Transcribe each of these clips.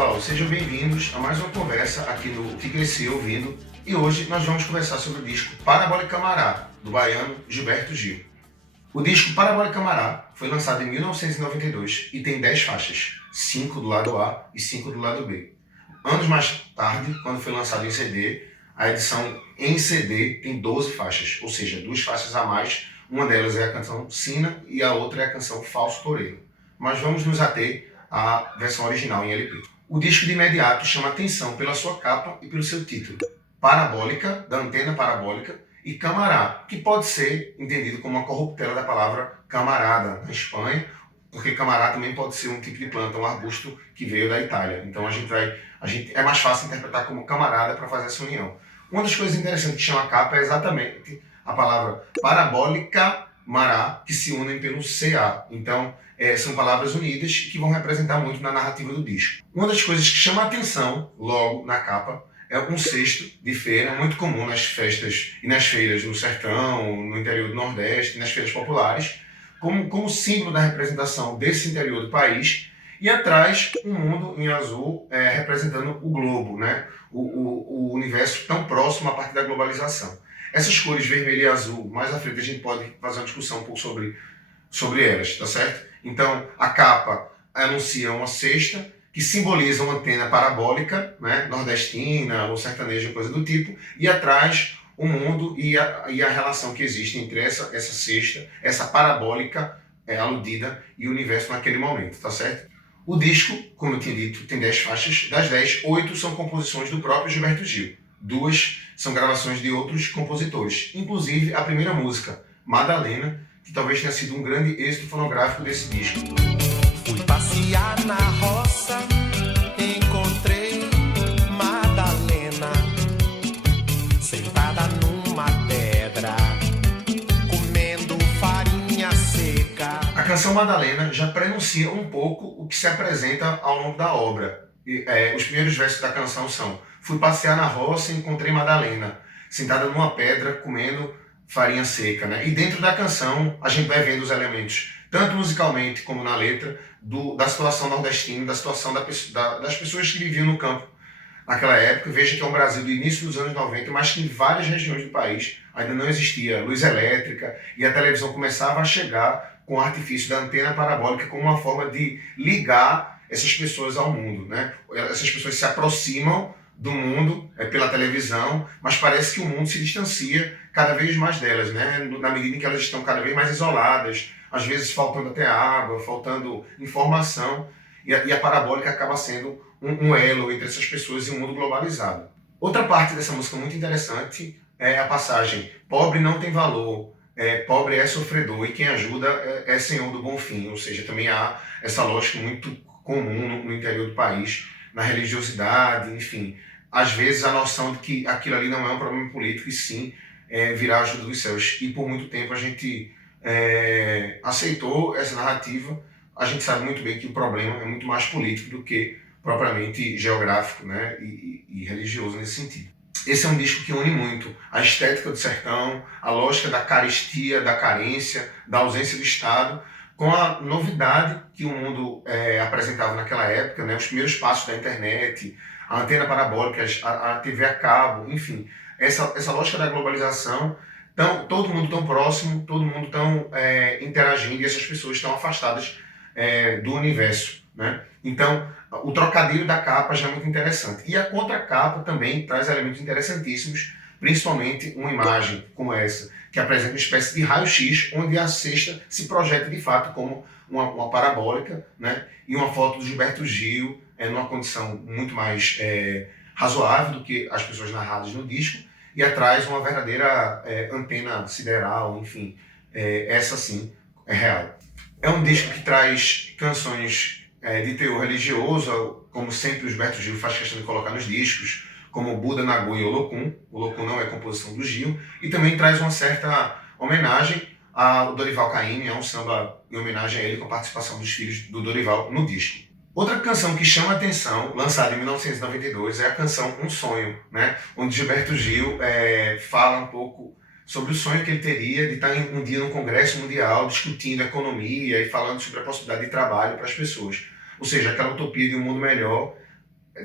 pessoal, sejam bem-vindos a mais uma conversa aqui no Que Cresci Ouvindo, e hoje nós vamos conversar sobre o disco Parabólica Camará, do baiano Gilberto Gil. O disco Parabólica Camará foi lançado em 1992 e tem 10 faixas, 5 do lado A e 5 do lado B. Anos mais tarde, quando foi lançado em CD, a edição em CD tem 12 faixas, ou seja, 2 faixas a mais, uma delas é a canção Sina e a outra é a canção Falso Toureiro. Mas vamos nos ater à versão original em LP. O disco de imediato chama atenção pela sua capa e pelo seu título, Parabólica, da antena parabólica, e Camará, que pode ser entendido como uma corruptela da palavra camarada na Espanha, porque camará também pode ser um tipo de planta, um arbusto que veio da Itália. Então é mais fácil interpretar como camarada para fazer essa união. Uma das coisas interessantes que chama a capa é exatamente a palavra parabólica, mará, que se unem pelo CA. Então, são palavras unidas que vão representar muito na narrativa do disco. Uma das coisas que chama a atenção, logo na capa, é um cesto de feira, muito comum nas festas e nas feiras no sertão, no interior do Nordeste, nas feiras populares, como símbolo da representação desse interior do país, e atrás um mundo em azul representando o globo, né? O universo tão próximo a partir da globalização. Essas cores vermelho e azul, mais à frente a gente pode fazer uma discussão um pouco sobre elas, tá certo? Então, a capa anuncia uma cesta que simboliza uma antena parabólica, né, nordestina ou sertaneja, coisa do tipo, e atrás o mundo e a relação que existe entre essa cesta, essa parabólica aludida e o universo naquele momento, tá certo? O disco, como eu tinha dito, tem 10 faixas. Das 10, 8 são composições do próprio Gilberto Gil. 2 são gravações de outros compositores, inclusive a primeira música, Madalena, que talvez tenha sido um grande êxito fonográfico desse disco. Fui passear na roça, encontrei Madalena, sentada numa pedra, comendo farinha seca. A canção Madalena já prenuncia um pouco o que se apresenta ao longo da obra. Os primeiros versos da canção são: fui passear na roça e encontrei Madalena, sentada numa pedra, comendo farinha seca, né? E dentro da canção a gente vai vendo os elementos, tanto musicalmente como na letra, da situação nordestina, da situação das pessoas que viviam no campo naquela época. Veja que é um Brasil do início dos anos 90, mas que em várias regiões do país ainda não existia luz elétrica e a televisão começava a chegar com o artifício da antena parabólica como uma forma de ligar essas pessoas ao mundo, né? Essas pessoas se aproximam do mundo pela televisão, mas parece que o mundo se distancia cada vez mais delas, né? Na medida em que elas estão cada vez mais isoladas, às vezes faltando até água, faltando informação, e a parabólica acaba sendo um elo entre essas pessoas e um mundo globalizado. Outra parte dessa música muito interessante é a passagem: pobre não tem valor, pobre é sofredor e quem ajuda é senhor do bom fim. Ou seja, também há essa lógica muito comum no interior do país, na religiosidade, enfim. Às vezes a noção de que aquilo ali não é um problema político e sim virá a ajuda dos céus. E por muito tempo a gente aceitou essa narrativa. A gente sabe muito bem que o problema é muito mais político do que propriamente geográfico, né, e religioso nesse sentido. Esse é um disco que une muito a estética do sertão, a lógica da carestia, da carência, da ausência do Estado, com a novidade que o mundo apresentava naquela época, né, os primeiros passos da internet, a antena parabólica, a TV a cabo, enfim, essa lógica da globalização, todo mundo tão próximo, todo mundo tão interagindo, e essas pessoas estão afastadas do universo, né? Então, o trocadilho da capa já é muito interessante. E a contracapa também traz elementos interessantíssimos, principalmente uma imagem como essa, que apresenta uma espécie de raio-x, onde a cesta se projeta de fato como uma parabólica, né? E uma foto do Gilberto Gil, numa condição muito mais razoável do que as pessoas narradas no disco, e atrás uma verdadeira antena sideral, enfim, essa sim é real. É um disco que traz canções de teor religioso, como sempre o Gilberto Gil faz questão de colocar nos discos, como Buda, Nagô e Olocum. Olocum não é composição do Gil, e também traz uma certa homenagem ao Dorival Caymmi, é um samba em homenagem a ele com a participação dos filhos do Dorival no disco. Outra canção que chama a atenção, lançada em 1992, é a canção Um Sonho, né? Onde Gilberto Gil fala um pouco sobre o sonho que ele teria de estar um dia no Congresso Mundial discutindo economia e falando sobre a possibilidade de trabalho para as pessoas. Ou seja, aquela utopia de um mundo melhor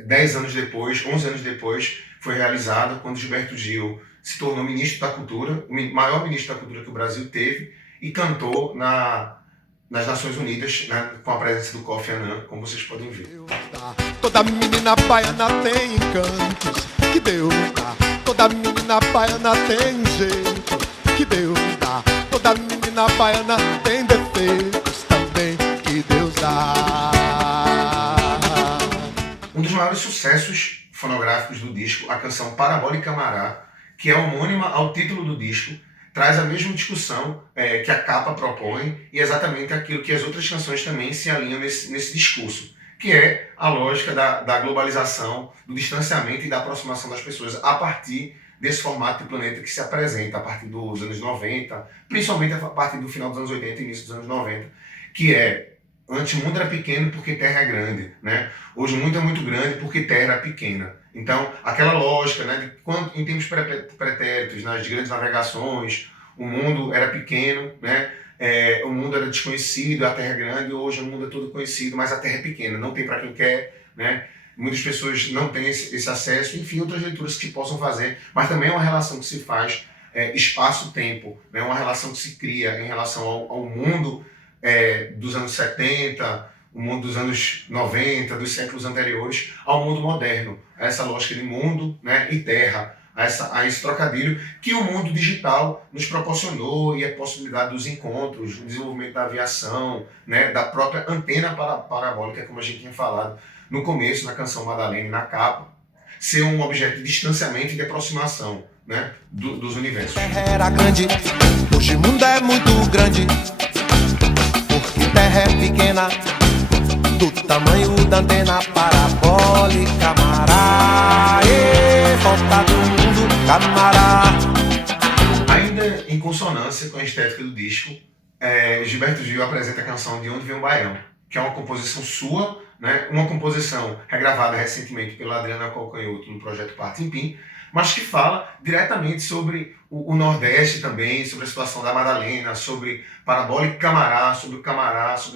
10 anos depois, 11 anos depois, foi realizada quando Gilberto Gil se tornou ministro da Cultura, o maior ministro da Cultura que o Brasil teve, e cantou nas Nações Unidas, né, com a presença do Kofi Annan, como vocês podem ver. Toda menina baiana tem encantos que Deus dá. Toda menina baiana tem jeito que Deus dá. Toda menina baiana tem defeitos também que Deus dá. Um dos maiores sucessos fonográficos do disco, a canção Parabólica Camará, que é homônima ao título do disco, traz a mesma discussão que a capa propõe e exatamente aquilo que as outras canções também se alinham nesse discurso, que é a lógica da globalização, do distanciamento e da aproximação das pessoas a partir desse formato de planeta que se apresenta a partir dos anos 90, principalmente a partir do final dos anos 80 e início dos anos 90, que é antes o mundo era pequeno porque terra é grande, né? Hoje o mundo é muito grande porque terra é pequena. Então, aquela lógica, né, de quando, em termos pretéritos, nas grandes navegações, o mundo era pequeno, né? O mundo era desconhecido, a terra é grande, hoje o mundo é todo conhecido, mas a terra é pequena, não tem para quem quer, né? Muitas pessoas não têm esse acesso, enfim, outras leituras que se possam fazer, mas também é uma relação que se faz espaço-tempo, né? Uma relação que se cria em relação ao mundo dos anos 70, o mundo dos anos 90, dos séculos anteriores, ao mundo moderno. Essa lógica de mundo, né, e terra, a esse trocadilho que o mundo digital nos proporcionou e a possibilidade dos encontros, o desenvolvimento da aviação, né, da própria antena parabólica, como a gente tinha falado no começo, na canção Madalena e na capa, ser um objeto de distanciamento e de aproximação, né, dos universos. Terra era grande, hoje o mundo é muito grande, porque terra é pequena, do tamanho da antena parabólica, camará, volta do mundo, camará. Ainda em consonância com a estética do disco, Gilberto Gil apresenta a canção De Onde Vem o Baião, que é uma composição sua, né, uma composição regravada recentemente pela Adriana Calcanhoto no projeto Partimpim, mas que fala diretamente sobre o Nordeste também, sobre a situação da Madalena, sobre Parabólica Camará, sobre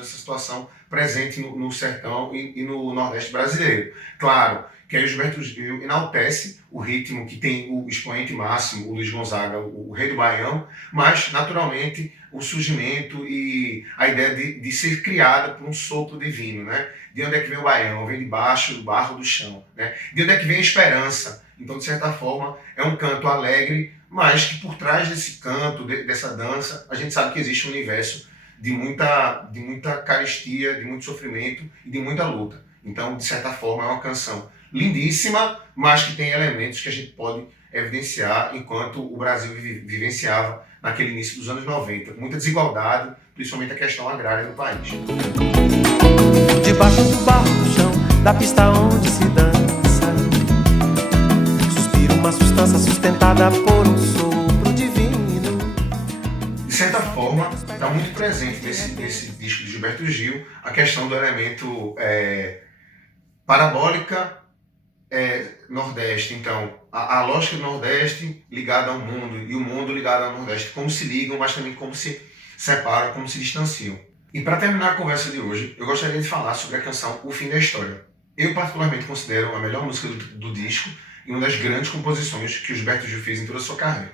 essa situação presente no sertão e no Nordeste brasileiro. Claro que aí o Gilberto Gil enaltece o ritmo que tem o expoente máximo, o Luiz Gonzaga, o rei do Baião, mas, naturalmente, o surgimento e a ideia de ser criada por um sopro divino, né? De onde é que vem o Baião? Vem de baixo, do barro do chão, né? De onde é que vem a esperança? Então, de certa forma, é um canto alegre, mas que por trás desse canto, dessa dança, a gente sabe que existe um universo de muita carestia, de muito sofrimento e de muita luta. Então, de certa forma, é uma canção lindíssima, mas que tem elementos que a gente pode evidenciar enquanto o Brasil vivenciava naquele início dos anos 90. Muita desigualdade, principalmente a questão agrária do país. Debaixo do barro do chão, da pista onde se dança, suspira uma substância sustentada por um sopro divino. De certa forma, está muito presente nesse disco de Gilberto Gil a questão do elemento parabólica Nordeste. Então, a lógica do Nordeste ligada ao mundo e o mundo ligado ao Nordeste, como se ligam, mas também como se separam, como se distanciam. E para terminar a conversa de hoje, eu gostaria de falar sobre a canção O Fim da História. Eu particularmente considero a melhor música do disco e uma das grandes composições que o Gilberto Gil fez em toda a sua carreira.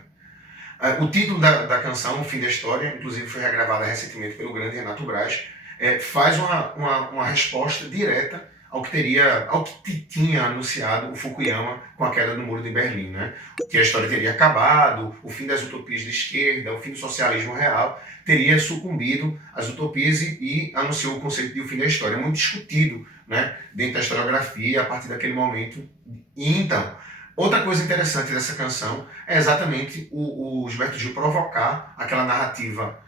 O título da canção, O Fim da História, inclusive foi regravada recentemente pelo grande Renato Braz, faz uma resposta direta ao que tinha anunciado o Fukuyama com a queda do Muro de Berlim, né? Que a história teria acabado, o fim das utopias de esquerda, o fim do socialismo real, teria sucumbido às utopias e anunciou o conceito de o fim da história. É muito discutido, né, dentro da historiografia a partir daquele momento. E então, outra coisa interessante dessa canção é exatamente o Gilberto Gil provocar aquela narrativa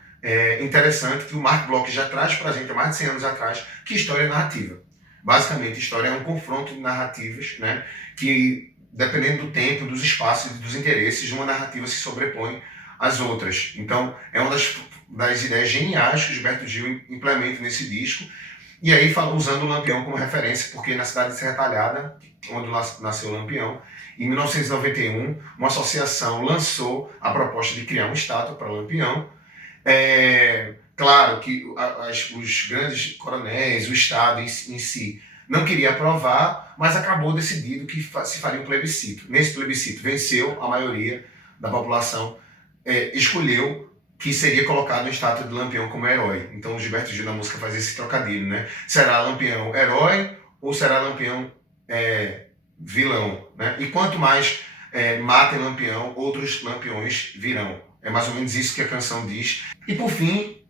interessante que o Mark Bloch já traz para a gente há mais de 100 anos atrás, que história é narrativa. Basicamente, história é um confronto de narrativas, né, que, dependendo do tempo, dos espaços e dos interesses, uma narrativa se sobrepõe às outras. Então, é uma das ideias geniais que o Gilberto Gil implementa nesse disco. E aí, usando o Lampião como referência, porque na cidade de Serra Talhada, onde nasceu o Lampião, em 1991, uma associação lançou a proposta de criar uma estátua para o Lampião. Claro que os grandes coronéis, o Estado em si, não queria aprovar, mas acabou decidido que se faria um plebiscito. Nesse plebiscito venceu a maioria da população, escolheu que seria colocado a estátua de Lampião como herói. Então o Gilberto Gil na música faz esse trocadilho, né? Será Lampião herói ou será Lampião vilão, né? E quanto mais matem Lampião, outros Lampiões virão. É mais ou menos isso que a canção diz. E por fim,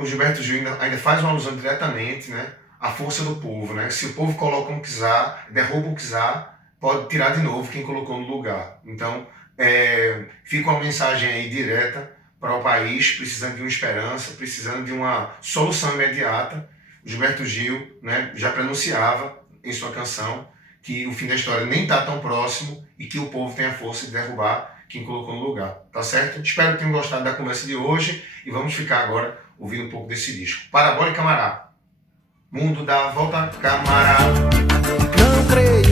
o Gilberto Gil ainda faz uma alusão diretamente, né, à força do povo, né? Se o povo coloca um czar, derruba o czar, pode tirar de novo quem colocou no lugar. Então, fica uma mensagem aí direta para o país, precisando de uma esperança, precisando de uma solução imediata. O Gilberto Gil, né, já pronunciava em sua canção que o fim da história nem está tão próximo e que o povo tem a força de derrubar quem colocou no lugar. Tá certo? Espero que tenham gostado da conversa de hoje e vamos ficar agora ouvindo um pouco desse disco. Parabólica Camará. Mundo dá volta, Camará. Não creio